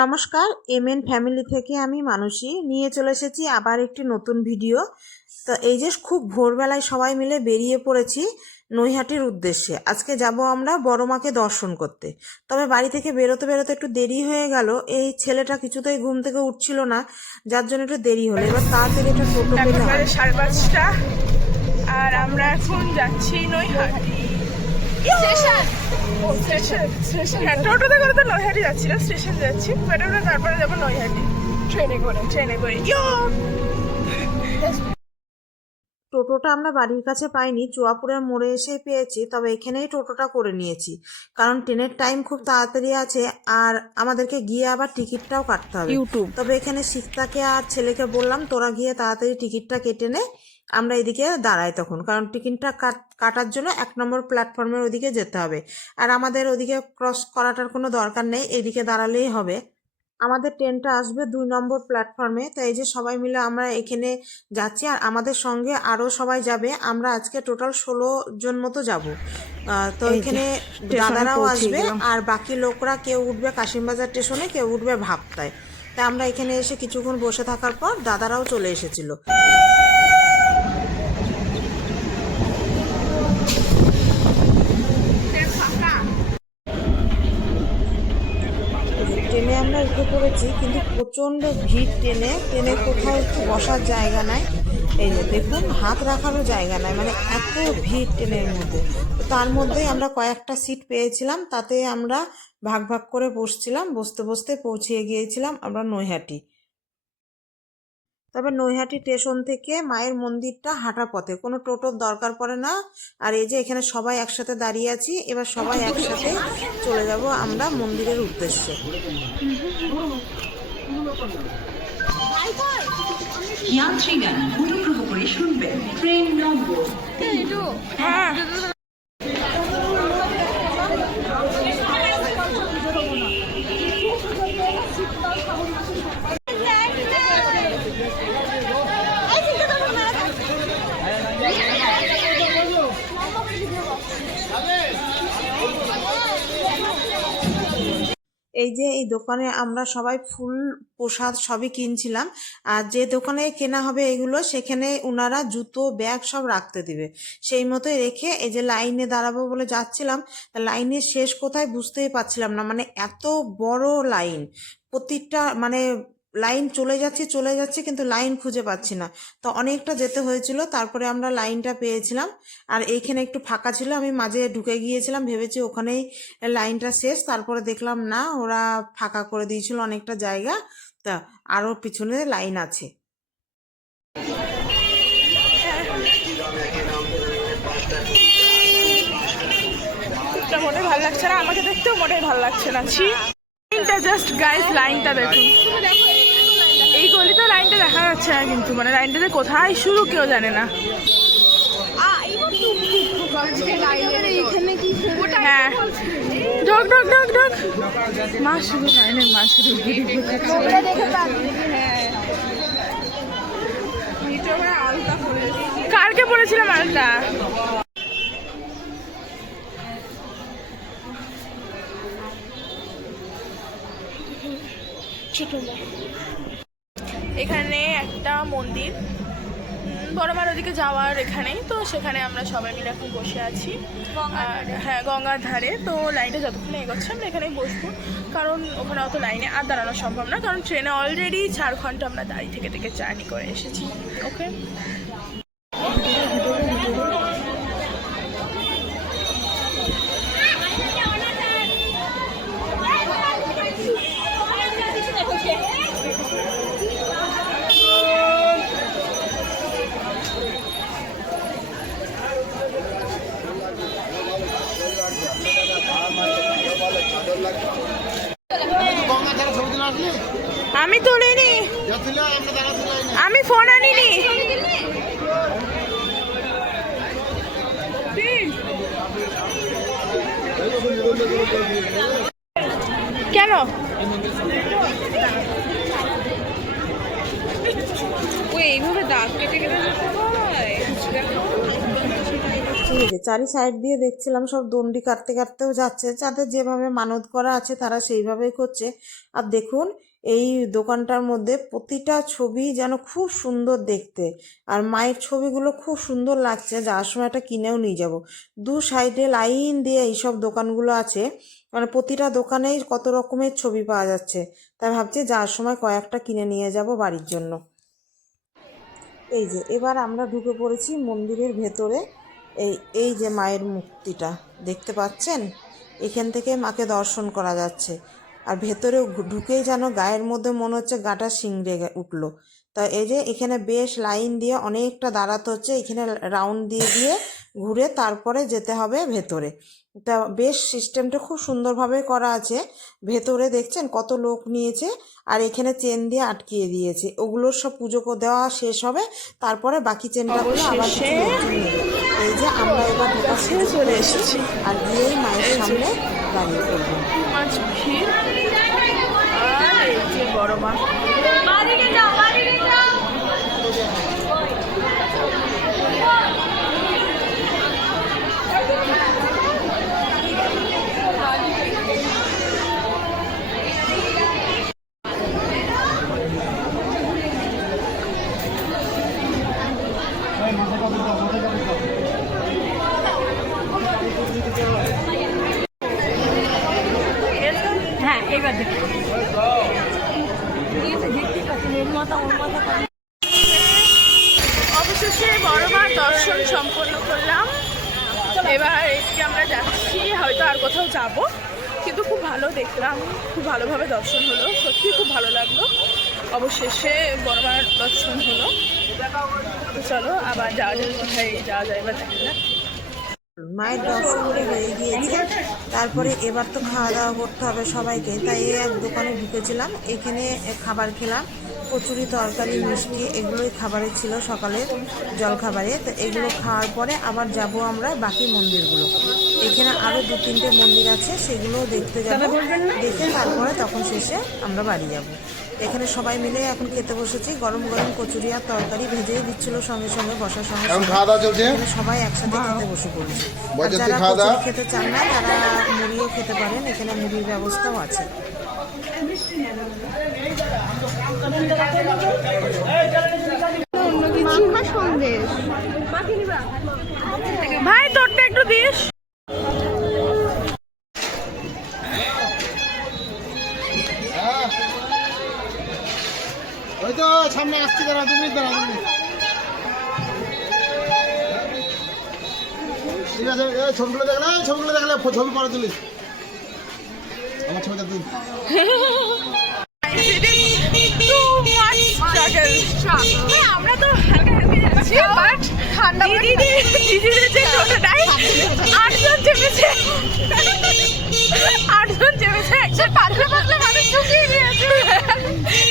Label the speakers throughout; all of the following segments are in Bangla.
Speaker 1: নমস্কার এম এন ফ্যামিলি থেকে আমি মানসী। নিয়ে চলে এসেছি আবার একটি নতুন ভিডিও। তো এই যে খুব ভোরবেলায় সবাই মিলে বেরিয়ে পড়েছি নৈহাটির উদ্দেশ্যে। আজকে যাব আমরা বড় মাকে দর্শন করতে। তবে বাড়ি থেকে বেরোতে বেরোতে একটু দেরি হয়ে গেল। এই ছেলেটা কিছুতেই ঘুম থেকে উঠছিল না যার জন্য একটু দেরি হলো। এবার তাড়াতাড়ি একটা টোটো
Speaker 2: সাড়ে পাঁচটা আর আমরা এখন যাচ্ছি নৈহাটি। হ্যাঁ টোটোতে করে তো নৈহাটি যাচ্ছি না স্টেশন যাচ্ছি। বাট আমরা তারপরে যাব নৈহাটি। ট্রেনে করে ট্রেনে করে। ইয়ো!
Speaker 1: টোটোটা আমরা বাড়ির কাছে পাইনি চুয়াপুরের মোড়ে এসে পেয়েছি তবে এখানেই টোটোটা করে নিয়েছি। কারণ ট্রেনের টাইম খুব তাড়াতাড়ি আছে আর আমাদেরকে গিয়ে আবার টিকিটটাও কাটতে হবে।
Speaker 2: ইউটিউব।
Speaker 1: তবে এখানে শিক্তাকে আর ছেলেকে বললাম তোরা গিয়ে তাড়াতাড়ি টিকিটটা কেটে নে আমরা এদিকে দাঁড়াই তখন। কারণ টিকিটটা কাট- কাটার জন্য এক নম্বর প্ল্যাটফর্মের ওদিকে যেতে হবে। আর আমাদের ওদিকে ক্রস করাটার কোনো দরকার নেই এদিকে দাঁড়ালেই হবে। আমাদের ট্রেনটা আসবে দুই নম্বর প্ল্যাটফর্মে। তাই এই যে সবাই মিলে আমরা এখানে যাচ্ছি আর আমাদের সঙ্গে আরও সবাই যাবে। আমরা আজকে টোটাল ষোলো জন মতো যাব। তো এখানে দাদারাও আসবে আর বাকি লোকরা কেউ উঠবে কাশিমবাজার স্টেশনে কেউ উঠবে ভাবতায়। তাই আমরা এখানে এসে কিছুক্ষণ বসে থাকার পর দাদারাও চলে এসেছিল। উঠে পড়েছি কিন্তু প্রচণ্ড ভিড় ট্রেনে ট্রেনে কোথাও একটু বসার জায়গা নাই। এই যে দেখুন, হাত রাখারও জায়গা নাই মানে এত ভিড় ট্রেনের মধ্যে। তার মধ্যেই আমরা কয়েকটা সিট পেয়েছিলাম, তাতে আমরা ভাগ ভাগ করে বসছিলাম, বসতে বসতে পৌঁছিয়ে গিয়েছিলাম আমরা নৈহাটি। তবে নৈহাটি স্টেশন থেকে মায়ের মন্দিরটা হাঁটা পথে। কোনো টোটোর দরকার পড়ে না। আর এই যে এখানে সবাই একসাথে দাঁড়িয়ে আছি এবার সবাই একসাথে চলে যাব আমরা মন্দিরের উদ্দেশ্যে।
Speaker 3: যাত্রীগণ অনুগ্রহ করে শুনবেন। ট্রেন নম্বর
Speaker 1: যে এই দোকানে আমরা সবাই ফুল প্রসাদ সবই কিনছিলাম, আর যে দোকানে কেনা হবে এগুলো সেখানে ওনারা জুতো, ব্যাগ সব রাখতে দিবে। সেই মতোই রেখে এই যে লাইনে দাঁড়াবো বলে যাচ্ছিলাম লাইনের শেষ কোথায় বুঝতেই পারছিলাম না। মানে এত বড় লাইন, প্রতিটা মানে লাইন চলে যাচ্ছে চলে যাচ্ছে, কিন্তু লাইন খুঁজে পাচ্ছি না। তো অনেকটা যেতে হয়েছিল, তারপরে আমরা লাইনটা পেয়েছিলাম। আর এইখানে একটু ফাঁকা ছিল, আমি মাঝে ঢুকে গিয়েছিলাম, ভেবেছি ওখানেই লাইনটা শেষ, তারপরে দেখলাম না, ওরা ফাঁকা করে দিয়েছিল অনেকটা জায়গা। তা আরও পিছনে লাইন আছে।
Speaker 2: ভালো লাগছে না? আমাকে দেখতেও মোটেই ভালো লাগছে না। ছি। লাইনটা জাস্ট গাইস লাইনটা দেখুন। এই গলিতে লাইনটা দেখা যাচ্ছে না কিন্তু মানে লাইনটাতে কোথায় শুরু কেউ জানে না। হ্যাঁ। ঢুকিয়ে কালকে পড়েছিলাম আলটা একটা মন্দির। বড়মার বড় মার ওদিকে যাওয়ার এখানেই তো সেখানে আমরা সবাই মিলে এখন বসে আছি। আর হ্যাঁ গঙ্গার ধারে তো লাইনটা যতক্ষণে এগোচ্ছে আমরা এখানেই বসবো। কারণ ওখানে অত লাইনে আর দাঁড়ানো সম্ভব না কারণ ট্রেনে অলরেডি চার ঘণ্টা আমরা দাঁড়িয়ে থেকে থেকে জার্নি করে এসেছি। ওকে আমি তুলিনি আমি ফোন আনিনি কেন? ওই এইভাবে দাগ কেটে কেটে
Speaker 1: ঠিক আছে চারি সাইড দিয়ে দেখছিলাম সব দণ্ডি কাটতে কাটতেও যাচ্ছে। যাদের যেভাবে মানত করা আছে তারা সেইভাবেই করছে। আর দেখুন এই দোকানটার মধ্যে প্রতিটা ছবি যেন খুব সুন্দর দেখতে। আর মায়ের ছবিগুলো খুব সুন্দর লাগছে যাওয়ার সময় একটা কিনেও নিয়ে যাব। দু সাইডে লাইন দিয়ে এইসব দোকানগুলো আছে মানে প্রতিটা দোকানেই কত রকমের ছবি পাওয়া যাচ্ছে। তাই ভাবছি যাওয়ার সময় কয়েকটা কিনে নিয়ে যাব বাড়ির জন্য। এই যে, এবার আমরা ঢুকে পড়েছি মন্দিরের ভেতরে। এই এই যে মায়ের মূর্তিটা, দেখতে পাচ্ছেন? এখান থেকে মাকে দর্শন করা যাচ্ছে। আর ভেতরে ঢুকেই যেন গায়ের মধ্যে মনে হচ্ছে গাটা শিংড়ে উঠল। তা এই যে এখানে বেশ লাইন দিয়ে অনেকটা দাঁড়াতে হচ্ছে এখানে রাউন্ড দিয়ে দিয়ে ঘুরে তারপরে যেতে হবে ভেতরে। তা বেশ সিস্টেমটা খুব সুন্দরভাবে করা আছে। ভেতরে দেখছেন কত লোক নিয়েছে আর এখানে চেন দিয়ে আটকিয়ে দিয়েছে। ওগুলোর সব পুজো করে দেওয়া শেষ হবে। তারপরে বাকি চেনটা করে আবার। এই যে আমরা এবার ঢোকার
Speaker 2: চলে এসেছি
Speaker 1: আর গিয়েই মায়ের সামনে দাঁড়িয়ে পড়ব
Speaker 2: মাছ ভিড় আর এই যে বড় মা।
Speaker 4: হ্যাঁ এবার দেখুন এর মাথা ওর
Speaker 2: অবশেষে বড় মার দর্শন সম্পন্ন করলাম। এবার একটি আমরা যাচ্ছি, হয়তো আর কোথাও যাব। কিন্তু খুব ভালো দেখলাম, খুব ভালোভাবে দর্শন হলো সত্যি খুব ভালো লাগল। অবশেষে বড় মার দর্শন হলো। চলো, আবার যাওয়া যাবে কোথায় যাওয়া যায় এবার দেখা যাক
Speaker 1: মায়ের দর্শন করে হয়ে গিয়েছে। তারপরে এবার তো খাওয়া দাওয়া করতে হবে সবাইকে। তাই এক দোকানে ঢুকেছিলাম। এখানে খাবার খেলাম। কচুরি তরকারি মিষ্টি এগুলোই খাবারে ছিল সকালে জলখাবারে। তো এগুলো খাওয়ার পরে আবার যাব আমরা বাকি মন্দিরগুলো। এখানে আরও দু তিনটে মন্দির আছে সেগুলো দেখতে যাব। দেখে তারপরে তখন শেষে আমরা বাড়ি যাব। এখানে সবাই মিলে এখন খেতে বসেছি। গরম গরম কচুরি আর তরকারি ভেজেই দিচ্ছিল সঙ্গে সঙ্গে বসার সঙ্গে সবাই একসাথে খেতে বসে পড়েছে। যারা
Speaker 5: খাওয়া
Speaker 1: কচুরি খেতে চান না তারা মুড়িও খেতে পারেন। এখানে মুড়ির ব্যবস্থাও আছে।
Speaker 2: ভাই, তোরটা একটু দিস।
Speaker 5: ওই তো, সামনে আসছি, দাঁড়া, তুমি দাঁড়া, তুমি। ঠিক আছে ছবিগুলো দেখলে ছবিগুলো দেখলে ছবি পরে তুলিস। আমার ছবিটা তুই
Speaker 2: আমরা তো হালকা হালকা যাচ্ছি বাট ঠান্ডা দিদি দিদিদের যে টোটোটাই আটজন চেপেছে। আটজন চেপেছে একটা পাতলা পাতলা মানুষ ঢুকিয়ে দিয়েছে।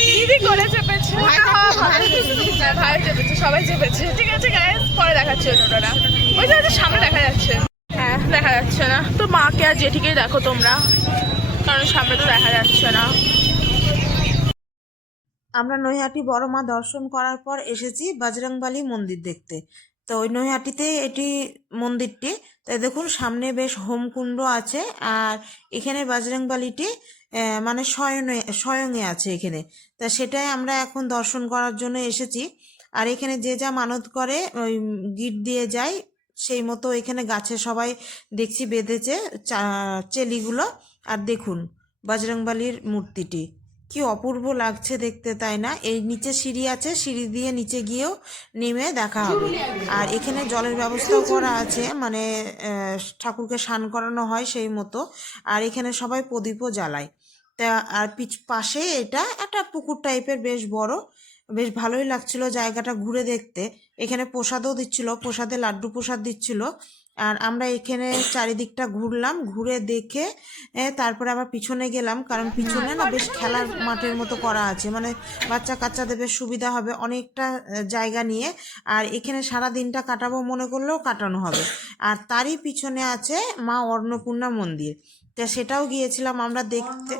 Speaker 2: দিদি করে চেপেছে। হ্যাঁ, ভাই চেপেছে সবাই চেপেছে। ঠিক আছে গাইস পরে দেখাচ্ছে ওই টোটোটা ওই যে ওই যে সামনে দেখা যাচ্ছে। হ্যাঁ। দেখা যাচ্ছে না। তো মাকে আর জেঠিকেই দেখো তোমরা। কারণ সামনে তো দেখা যাচ্ছে না।
Speaker 1: আমরা নৈহাটি বড় মা দর্শন করার পর এসেছি বজরংবালি মন্দির দেখতে। তো ওই নৈহাটিতে এটি মন্দিরটি। তাই দেখুন, সামনে বেশ হোমকুণ্ড আছে আর এখানে বজরংবালিটি মানে স্বয়নে, স্বয়ংয়ে আছে এখানে। তা সেটাই আমরা এখন দর্শন করার জন্য এসেছি। আর এখানে যে যা মানত করে, ওই গিট দিয়ে যায় সেই মতো এখানে গাছে সবাই দেখছি বেঁধেছে চেলিগুলো। আর দেখুন, বজরংবালির মূর্তিটি। কি অপূর্ব লাগছে দেখতে, তাই না? এই নিচে সিঁড়ি আছে, সিঁড়ি দিয়ে নিচে গিয়েও নেমে দেখা হবে। আর এখানে জলের ব্যবস্থাও করা আছে মানে ঠাকুরকে স্নান করানো হয় সেই মতো। আর এখানে সবাই প্রদীপও জ্বালায়। তা, আর পিছ, পাশে এটা একটা পুকুর টাইপের, বেশ বড়। বেশ ভালোই লাগছিল জায়গাটা ঘুরে দেখতে। এখানে প্রসাদও দিচ্ছিল, প্রসাদে লাড্ডু প্রসাদ দিচ্ছিল। আর আমরা এখানে চারিদিকটা ঘুরলাম ঘুরে দেখে তারপরে আবার পিছনে গেলাম কারণ পিছনে না বেশ খেলার মাঠের মতো করা আছে। মানে বাচ্চা কাচ্চাদের বেশ সুবিধা হবে অনেকটা জায়গা নিয়ে। আর এখানে সারা দিনটা কাটাবো মনে করলেও কাটানো হবে। আর তারই পিছনে আছে মা অন্নপূর্ণা মন্দির। তা সেটাও গিয়েছিলাম আমরা দেখতে।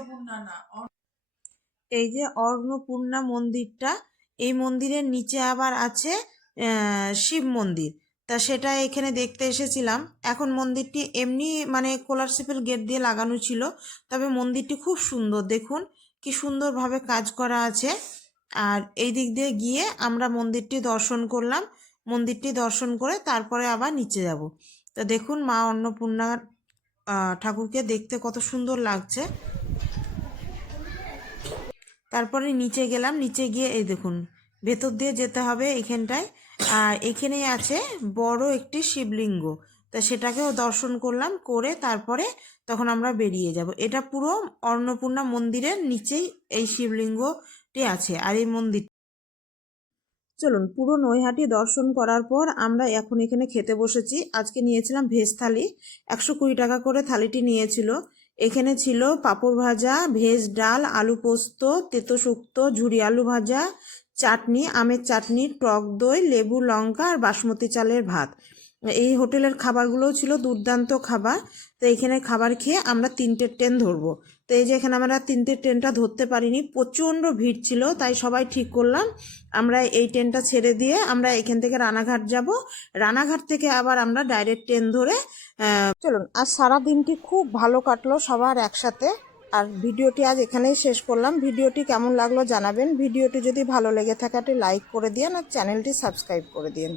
Speaker 1: এই যে অন্নপূর্ণা মন্দিরটা এই মন্দিরের নিচে আবার আছে শিব মন্দির। তা সেটা এখানে দেখতে এসেছিলাম। এখন মন্দিরটি এমনি মানে স্কলারশিপের গেট দিয়ে লাগানো ছিল, তবে মন্দিরটি খুব সুন্দর। দেখুন, কি সুন্দরভাবে কাজ করা আছে। আর এই দিক দিয়ে গিয়ে আমরা মন্দিরটি দর্শন করলাম। মন্দিরটি দর্শন করে তারপরে আবার নিচে যাব। তা দেখুন, মা অন্নপূর্ণা ঠাকুরকে দেখতে কত সুন্দর লাগছে। তারপরে নিচে গেলাম। নিচে গিয়ে এই দেখুন, ভেতর দিয়ে যেতে হবে এখানটায়। আর এখানেই আছে বড় একটি শিবলিঙ্গ। তা সেটাকেও দর্শন করলাম, করে তারপরে তখন আমরা বেরিয়ে যাব। এটা পুরো অন্নপূর্ণা মন্দিরের নিচেই এই শিবলিঙ্গটি আছে আর এই মন্দির চলুন, পুরো নৈহাটি দর্শন করার পর আমরা এখন এখানে খেতে বসেছি। আজকে নিয়েছিলাম ভেজ থালি, একশো কুড়ি টাকা করে থালিটি নিয়েছিল। এখানে ছিল পাঁপড় ভাজা, ভেজ ডাল, আলু পোস্ত, তেতো শুক্তো, ঝুরি আলু ভাজা চাটনি, আমের চাটনি, টক দই, লেবু, লঙ্কা আর বাসমতি চালের ভাত। এই হোটেলের খাবারগুলোও ছিল দুর্দান্ত খাবার। তো এখানে খাবার খেয়ে আমরা তিনটে ট্রেন ধরবো। তো এই যে এখানে আমরা তিনটে ট্রেনটা ধরতে পারিনি, প্রচণ্ড ভিড় ছিল, তাই সবাই ঠিক করলাম। আমরা এই ট্রেনটা ছেড়ে দিয়ে আমরা এখান থেকে রানাঘাট যাব। রানাঘাট থেকে আবার আমরা ডাইরেক্ট ট্রেন ধরে চলুন আজ সারা দিনটি খুব ভালো কাটলো সবার একসাথে। আর ভিডিওটি আজ এখানেই শেষ করলাম। ভিডিওটি কেমন লাগল জানাবেন। ভিডিওটি যদি ভালো লেগে থাকে লাইক করে দিন আর চ্যানেলটি সাবস্ক্রাইব করে দিন